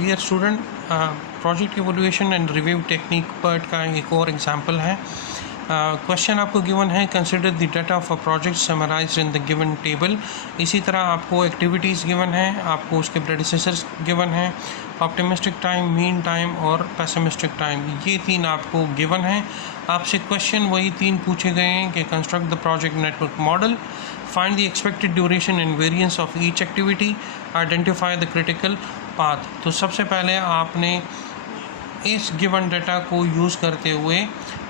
Dear student, project evolution and review technique part का एक और एग्जांपल है। क्वेश्चन आपको गिवन है, consider the data of a project summarised in the given table. इसी तरह आपको एक्टिविटीज़ गिवन है, आपको उसके प्रेडिसेसर्स गिवन हैं, ऑप्टिमिस्टिक टाइम, मीन टाइम और पेसिमिस्टिक टाइम, ये तीन आपको गिवन है। आपसे क्वेश्चन वही तीन पूछे गए हैं कि construct the project network model, find the expected duration and variance of each activity, identify the critical path. तो सबसे पहले आपने इस गिवन डाटा को यूज़ करते हुए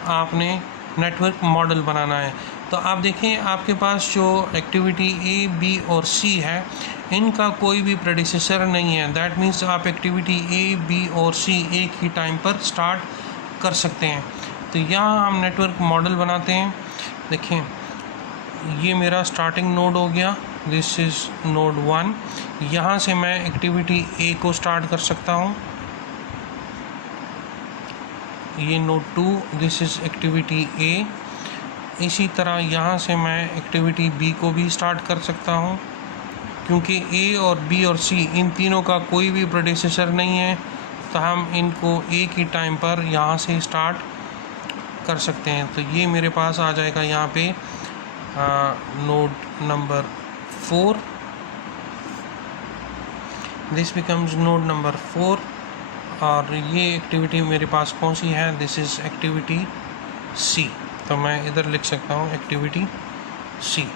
आपने नेटवर्क मॉडल बनाना है। तो आप देखें, आपके पास जो एक्टिविटी ए, बी और सी है, इनका कोई भी प्रेडिसेसर नहीं है। दैट मीन्स आप एक्टिविटी ए, बी और सी एक ही टाइम पर स्टार्ट कर सकते हैं। तो यहाँ हम नेटवर्क मॉडल बनाते हैं। देखें, ये मेरा स्टार्टिंग नोड हो गया, दिस इज़ नोड 1। यहाँ से मैं एक्टिविटी ए को स्टार्ट कर सकता हूँ। ये नोड 2, दिस इज़ एक्टिविटी ए। इसी तरह यहाँ से मैं एक्टिविटी बी को भी स्टार्ट कर सकता हूँ। क्योंकि ए और बी और सी इन तीनों का कोई भी प्रेडिसेसर नहीं है, तो हम इनको एक ही टाइम पर यहाँ से स्टार्ट कर सकते हैं। तो ये मेरे पास आ जाएगा यहाँ पे node number 4, this becomes node number 4। और ये एक्टिविटी मेरे पास कौन सी है, दिस इज़ एक्टिविटी सी। तो मैं इधर लिख सकता हूँ एक्टिविटी सी,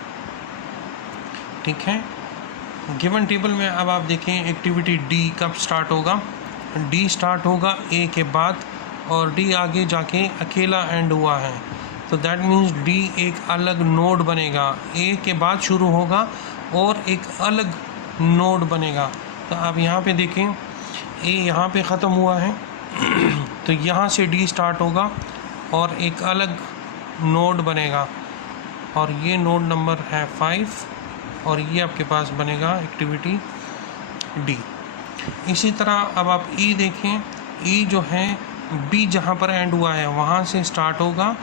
ठीक है। गिवन टेबल में अब आप देखें एक्टिविटी डी कब स्टार्ट होगा। डी स्टार्ट होगा ए के बाद, और डी आगे जाके अकेला एंड हुआ है, तो दैट मीन्स डी एक अलग नोड बनेगा। ए के बाद शुरू होगा और एक अलग नोड बनेगा। तो आप यहाँ पे देखें, ए यहाँ पे ख़त्म हुआ है तो यहाँ से डी स्टार्ट होगा और एक अलग नोड बनेगा, और ये नोड नंबर है 5, और ये आपके पास बनेगा एक्टिविटी डी। इसी तरह अब आप ई देखें, ई जो है बी जहाँ पर एंड हुआ है वहाँ से स्टार्ट होगा,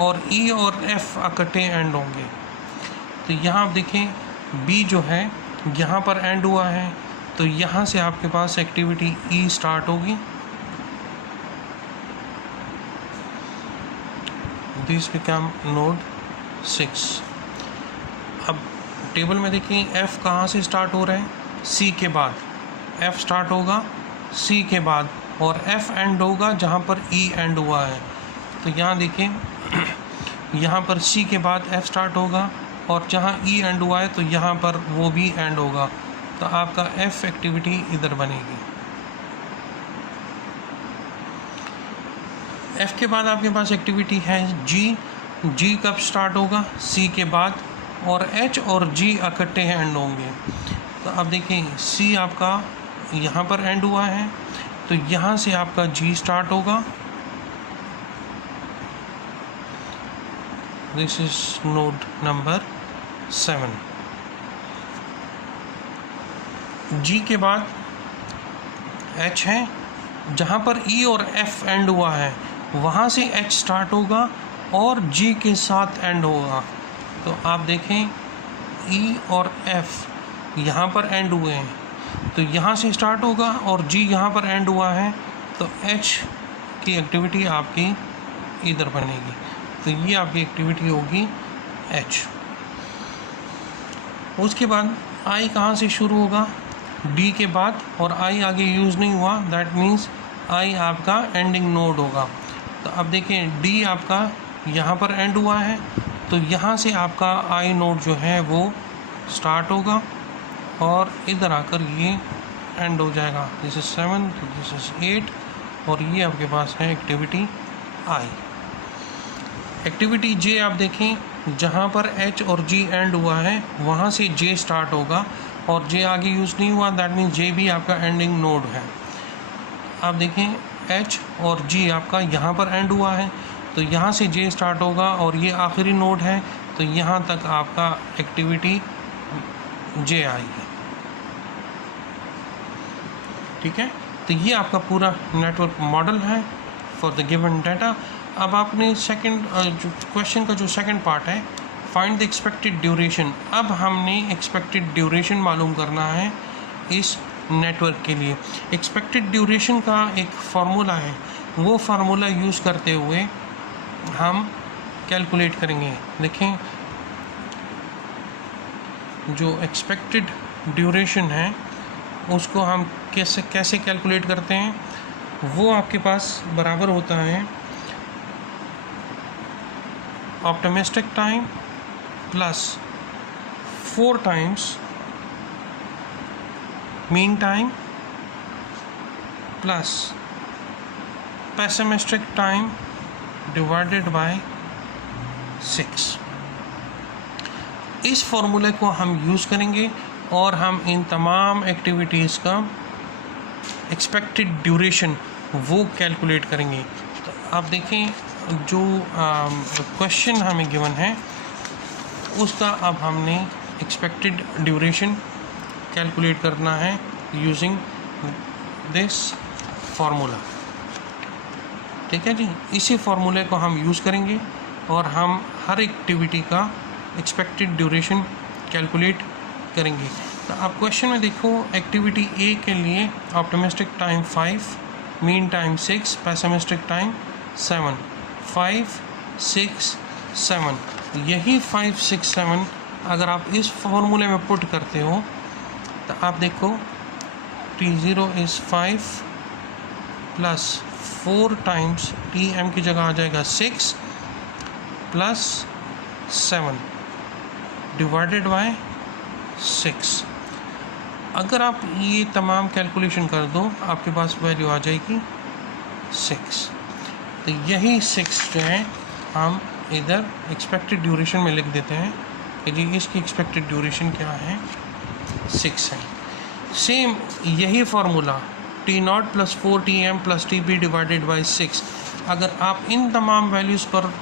और ई और एफ इकट्ठे एंड होंगे। तो यहाँ आप देखें, बी जो है यहाँ पर एंड हुआ है, तो यहाँ से आपके पास एक्टिविटी ई स्टार्ट होगी। This become node 6। अब टेबल में देखिए, एफ कहाँ से स्टार्ट हो रहा है, सी के बाद। एफ स्टार्ट होगा सी के बाद, और एफ एंड होगा जहाँ पर ई एंड हुआ है। तो यहाँ देखिए, यहाँ पर सी के बाद एफ स्टार्ट होगा, और जहाँ ई एंड हुआ है तो यहाँ पर वो भी एंड होगा। तो आपका एफ एक्टिविटी इधर बनेगी। एफ के बाद आपके पास एक्टिविटी है जी। जी कब स्टार्ट होगा, सी के बाद, और एच और जी इकट्ठे एंड होंगे। तो अब देखें, सी आपका यहाँ पर एंड हुआ है, तो यहाँ से आपका जी स्टार्ट होगा। This is node number 7। जी के बाद एच है, जहाँ पर ई और एफ एंड हुआ है वहाँ से एच स्टार्ट होगा और जी के साथ एंड होगा। तो आप देखें, ई और एफ यहाँ पर एंड हुए हैं, तो यहाँ से स्टार्ट होगा, और जी यहाँ पर एंड हुआ है, तो एच की एक्टिविटी आपकी इधर बनेगी। तो ये आपकी एक्टिविटी होगी एच। उसके बाद आई कहाँ से शुरू होगा, डी के बाद, और आई आगे यूज़ नहीं हुआ, दैट मीन्स आई आपका एंडिंग नोड होगा। तो अब देखें, डी आपका यहाँ पर एंड हुआ है, तो यहाँ से आपका आई नोड जो है वो स्टार्ट होगा, और इधर आकर ये एंड हो जाएगा। दिस इज़ 7, दिस इज़ 8, और ये आपके पास है एक्टिविटी आई। एक्टिविटी जे आप देखें, जहाँ पर एच और जी एंड हुआ है वहाँ से जे स्टार्ट होगा, और जे आगे यूज़ नहीं हुआ, दैट मीन्स जे भी आपका एंडिंग नोड है। आप देखें, एच और जी आपका यहाँ पर एंड हुआ है, तो यहाँ से जे स्टार्ट होगा, और ये आखिरी नोड है, तो यहाँ तक आपका एक्टिविटी जे आएगी, ठीक है। तो ये आपका पूरा नेटवर्क मॉडल है फॉर द गिवन डाटा। अब आपने सेकंड जो क्वेश्चन का जो सेकंड पार्ट है, फाइंड द एक्सपेक्टेड ड्यूरेशन। अब हमने एक्सपेक्टेड ड्यूरेशन मालूम करना है इस नेटवर्क के लिए। एक्सपेक्टेड ड्यूरेशन का एक फार्मूला है, वो फार्मूला यूज़ करते हुए हम कैलकुलेट करेंगे। देखें, जो एक्सपेक्टेड ड्यूरेशन है उसको हम कैसे कैलकुलेट करते हैं, वो आपके पास बराबर होता है optimistic time plus 4 times mean time plus pessimistic time divided by 6। इस फॉर्मूले को हम यूज़ करेंगे और हम इन तमाम एक्टिविटीज़ का एक्सपेक्टेड ड्यूरेशन वो कैलकुलेट करेंगे। तो आप देखें, जो क्वेश्चन हमें गिवन है उसका अब हमने एक्सपेक्टेड ड्यूरेशन कैलकुलेट करना है यूजिंग दिस फार्मूला। ठीक है जी, इसी फार्मूले को हम यूज़ करेंगे और हम हर एक्टिविटी का एक्सपेक्टेड ड्यूरेशन कैलकुलेट करेंगे। तो आप क्वेश्चन में देखो, एक्टिविटी ए के लिए optimistic time 5, mean time 6, pessimistic time 7, 5, 6, 7। यही 5, 6, 7 अगर आप इस फॉर्मूले में पुट करते हो तो आप देखो T0 is 5 plus 4 times Tm की जगह आ जाएगा 6 प्लस 7 डिवाइडेड बाय 6। अगर आप ये तमाम कैलकुलेशन कर दो आपके पास वैल्यू आ जाएगी 6। तो यही 6 जो है हम इधर एक्सपेक्टेड ड्यूरेशन में लिख देते हैं कि जी इसकी एक्सपेक्टेड ड्यूरेशन क्या है, 6 है। सेम यही formula T0 plus 4 Tm plus Tb divided by 6, अगर आप इन तमाम वैल्यूज़ पर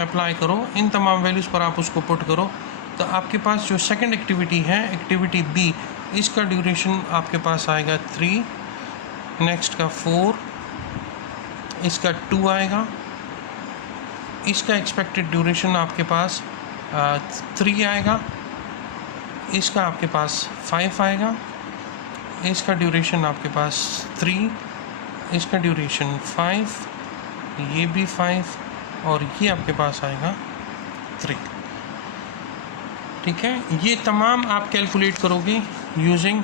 अप्लाई करो, इन तमाम वैल्यूज़ पर आप उसको पुट करो, तो आपके पास जो सेकंड एक्टिविटी है, एक्टिविटी बी, इसका ड्यूरेशन आपके पास आएगा 3, नेक्स्ट का 4, इसका 2 आएगा, इसका एक्सपेक्टेड ड्यूरेशन आपके पास 3 आएगा, इसका आपके पास 5 आएगा, इसका ड्यूरेशन आपके पास 3, इसका ड्यूरेशन 5, ये भी 5 और ये आपके पास आएगा 3। ठीक है, ये तमाम आप कैलकुलेट करोगे यूजिंग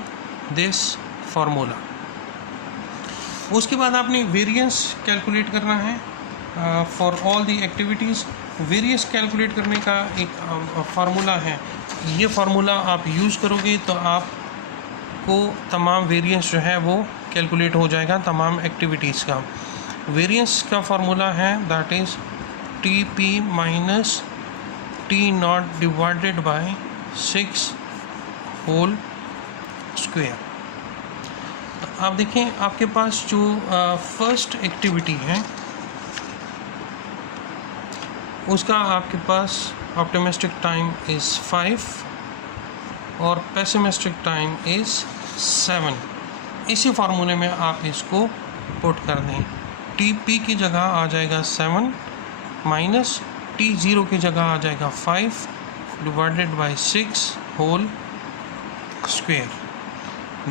दिस फार्मूला। उसके बाद आपने वेरिएंस कैलकुलेट करना है for all the activities. Variance calculate करने का एक फार्मूला है, ये फार्मूला आप यूज़ करोगे तो आपको तमाम वेरिएंस जो है वो कैलकुलेट हो जाएगा तमाम एक्टिविटीज़ का। वेरिएंस का फार्मूला है that is Tp minus T0 divided by 6 whole square. आप देखें, आपके पास जो फर्स्ट एक्टिविटी है उसका आपके पास ऑप्टिमिस्टिक टाइम इज़ 5 और पेसिमिस्टिक टाइम इज़ 7। इसी फार्मूले में आप इसको पुट कर दें। Tp की जगह आ जाएगा 7 माइनस T0 की जगह आ जाएगा 5 डिवाइडेड बाय 6 होल स्क्वायर।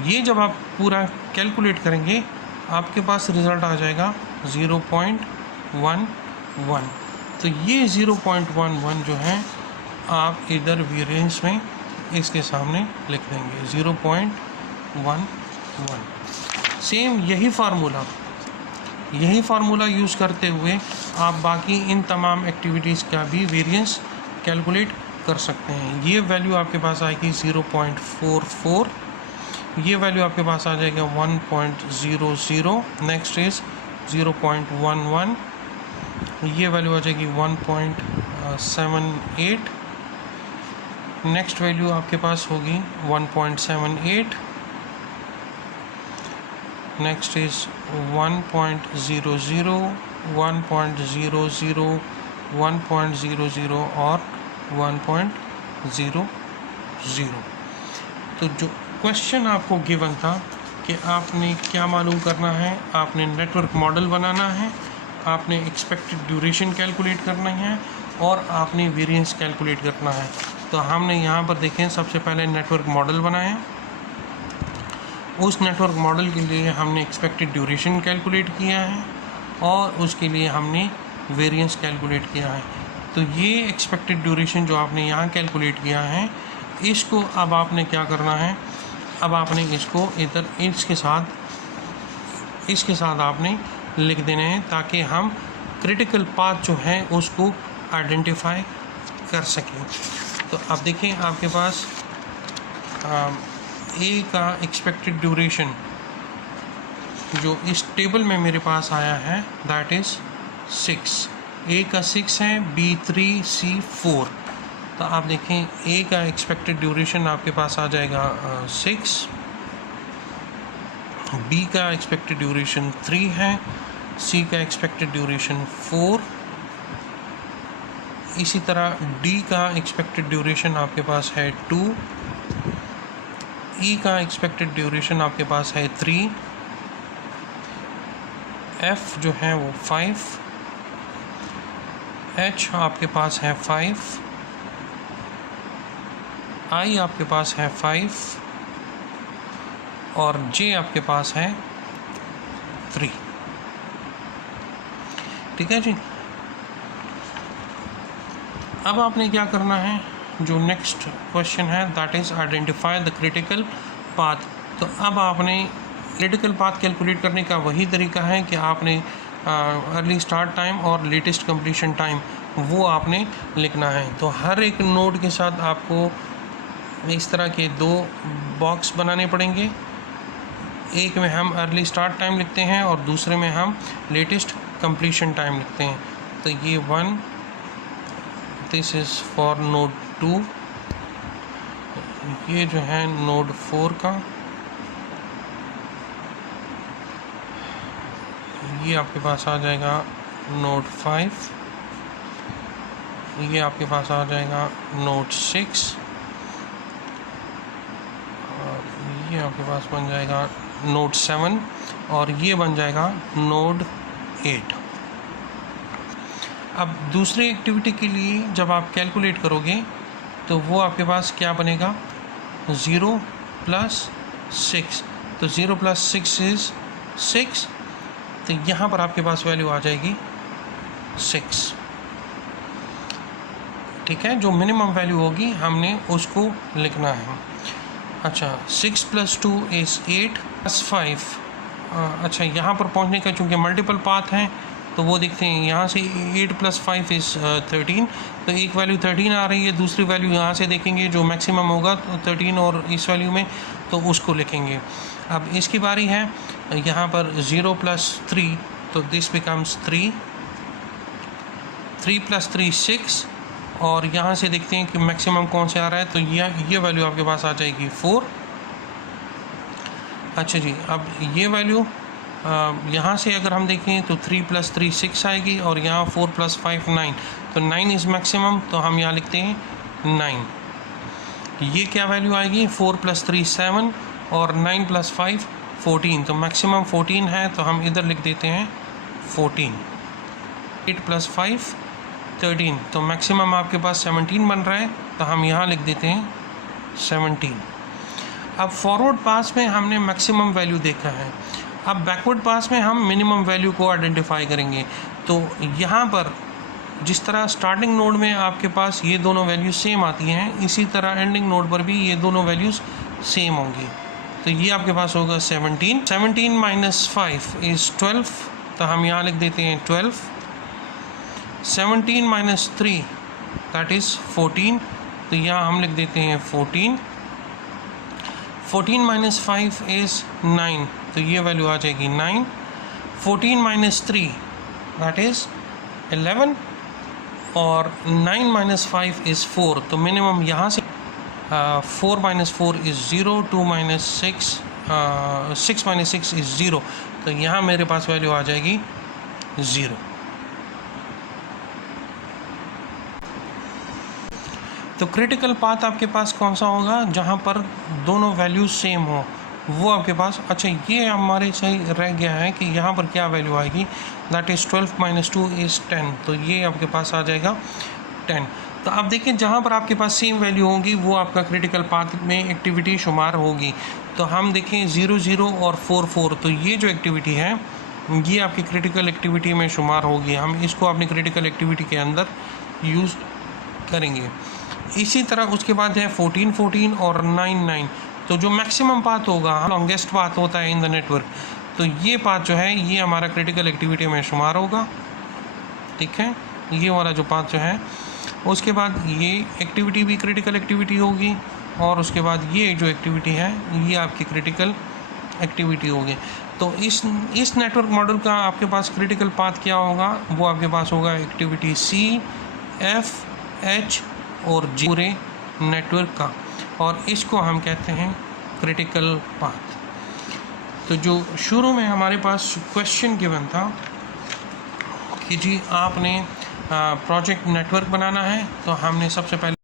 ये जब आप पूरा कैलकुलेट करेंगे आपके पास रिज़ल्ट आ जाएगा 0.11। तो ये 0.11 जो है आप इधर वेरिएंस में इसके सामने लिख देंगे 0.11। सेम यही फार्मूला यूज़ करते हुए आप बाकी इन तमाम एक्टिविटीज़ का भी वेरिएंस कैलकुलेट कर सकते हैं। ये वैल्यू आपके पास आएगी 0.44, ये वैल्यू आपके पास आ जाएगा 1.00, नेक्स्ट इज़ 0.11, ये वैल्यू आ जाएगी 1.78, नेक्स्ट वैल्यू आपके पास होगी 1.78, नेक्स्ट इज़ 1.00, 1.00, 1.00 और 1.00। तो जो क्वेश्चन आपको गिवन था कि आपने क्या मालूम करना है, आपने नेटवर्क मॉडल बनाना है, आपने एक्सपेक्टेड ड्यूरेशन कैलकुलेट करना है और आपने वेरिएंस कैलकुलेट करना है। तो हमने यहाँ पर देखें, सबसे पहले नेटवर्क मॉडल बनाया। उस नेटवर्क मॉडल के लिए हमने एक्सपेक्टेड ड्यूरेशन कैलकुलेट किया है और उसके लिए हमने वेरिएंस कैलकुलेट किया है। तो ये एक्सपेक्टेड ड्यूरेशन जो आपने यहाँ कैलकुलेट किया है, इसको अब आपने क्या करना है, अब आपने इसको इधर इसके साथ आपने लिख देने हैं ताकि हम क्रिटिकल पाथ जो है उसको आइडेंटिफाई कर सकें। तो अब देखें आपके पास ए का एक्सपेक्टेड ड्यूरेशन जो इस टेबल में मेरे पास आया है दैट इज़ 6। ए का 6 है, बी 3, सी 4। तो आप देखें ए का एक्सपेक्टेड ड्यूरेशन आपके पास आ जाएगा 6, बी का एक्सपेक्टेड ड्यूरेशन 3 है, सी का एक्सपेक्टेड ड्यूरेशन 4, इसी तरह डी का एक्सपेक्टेड ड्यूरेशन आपके पास है 2, ई का एक्सपेक्टेड ड्यूरेशन आपके पास है 3, एफ जो है वो 5, एच आपके पास है 5, आई आपके पास है 5 और जे आपके पास है 3। ठीक है जी। अब आपने क्या करना है, जो नेक्स्ट क्वेश्चन है that is identify the critical path. तो अब आपने क्रिटिकल पाथ कैलकुलेट करने का वही तरीका है कि आपने अर्ली स्टार्ट टाइम और लेटेस्ट कंप्लीशन टाइम वो आपने लिखना है। तो हर एक नोड के साथ आपको इस तरह के 2 बॉक्स बनाने पड़ेंगे। एक में हम अर्ली स्टार्ट टाइम लिखते हैं और दूसरे में हम लेटेस्ट कंप्लीशन टाइम लिखते हैं। तो ये 1, दिस इज़ फॉर नोड 2, ये जो है नोड 4 का, ये आपके पास आ जाएगा नोड 5, ये आपके पास आ जाएगा नोड 6 और ये आपके पास बन जाएगा नोड 7 और ये बन जाएगा नोड 8। अब दूसरी एक्टिविटी के लिए जब आप कैलकुलेट करोगे तो वो आपके पास क्या बनेगा, 0 + 6। तो 0 + 6 इज़ 6। तो यहाँ पर आपके पास वैल्यू आ जाएगी 6। ठीक है, जो मिनिमम वैल्यू होगी हमने उसको लिखना है। अच्छा, 6 + 2 इज़ 8 + 5। अच्छा, यहाँ पर पहुँचने का चूँकि मल्टीपल पाथ हैं तो वो देखते हैं, यहाँ से 8 + 5 इज़ 13। तो एक वैल्यू 13 आ रही है, दूसरी वैल्यू यहाँ से देखेंगे जो मैक्सिमम होगा तो 13 और इस वैल्यू में तो उसको लिखेंगे। अब इसकी बारी है, यहाँ पर 0 + 3 तो दिस बिकम्स 3, 3 + 3 6 और यहाँ से देखते हैं कि मैक्सिमम कौन से आ रहा है तो ये वैल्यू आपके पास आ जाएगी 4। अच्छा जी, अब ये वैल्यू यहाँ से अगर हम देखें तो 3 + 3 6 आएगी और यहाँ 4 + 5 9। तो 9 इज़ मैक्सिमम, तो हम यहाँ लिखते हैं 9। ये क्या वैल्यू आएगी, 4 + 3 7 और 9 + 5 14। तो मैक्सिमम 14 है तो हम इधर लिख देते हैं 14। 8 + 5 13। तो मैक्सिमम आपके पास 17 बन रहा है तो हम यहाँ लिख देते हैं 17। अब फॉरवर्ड पास में हमने मैक्सिमम वैल्यू देखा है, अब बैकवर्ड पास में हम मिनिमम वैल्यू को आइडेंटिफाई करेंगे। तो यहाँ पर जिस तरह स्टार्टिंग नोड में आपके पास ये दोनों वैल्यूज सेम आती हैं, इसी तरह एंडिंग नोड पर भी ये दोनों वैल्यूज़ सेम होंगी। तो ये आपके पास होगा 17। 17 - 5 इज़ 12। तो हम यहाँ लिख देते हैं 12। 17 - 3 दैट इज़ 14। तो यहाँ हम लिख देते हैं 14। 14 - 5 इज़ 9। तो ये वैल्यू आ जाएगी 9। 14 - 3 दैट इज़ 11 और 9 - 5 इज़ 4। तो मिनिमम यहाँ से 4 - 4 इज़ 0, 2 - 6 6 - 6 इज़ 0। तो यहाँ मेरे पास वैल्यू आ जाएगी 0। तो क्रिटिकल पाथ आपके पास कौन सा होगा, जहाँ पर दोनों वैल्यूज सेम हो वो आपके पास। अच्छा, ये हमारे सही रह गया है कि यहाँ पर क्या वैल्यू आएगी, दैट इज़ 12 - 2 इज़ 10। तो ये आपके पास आ जाएगा 10। तो अब देखिए जहाँ पर आपके पास सेम वैल्यू होगी वो आपका क्रिटिकल पाथ में एक्टिविटी शुमार होगी। तो हम देखें 0 0 और 4 4, तो ये जो एक्टिविटी है ये आपकी क्रिटिकल एक्टिविटी में शुमार होगी। हम इसको अपनी क्रिटिकल एक्टिविटी के अंदर यूज़ करेंगे। इसी तरह उसके बाद है 14 14 और 9 9, तो जो मैक्सिमम पाथ होगा, लॉन्गेस्ट पाथ होता है इन द नेटवर्क, तो ये पाथ जो है ये हमारा क्रिटिकल एक्टिविटी में शुमार होगा। ठीक है, ये वाला जो पाथ जो है, उसके बाद ये एक्टिविटी भी क्रिटिकल एक्टिविटी होगी और उसके बाद ये जो एक्टिविटी है ये आपकी क्रिटिकल एक्टिविटी होगी। तो इस नेटवर्क मॉडल का आपके पास क्रिटिकल पाथ क्या होगा, वो आपके पास होगा एक्टिविटी C, F, H और G पूरे नेटवर्क का, और इसको हम कहते हैं क्रिटिकल पाथ। तो जो शुरू में हमारे पास क्वेश्चन गिवन था कि जी आपने प्रोजेक्ट नेटवर्क बनाना है, तो हमने सबसे पहले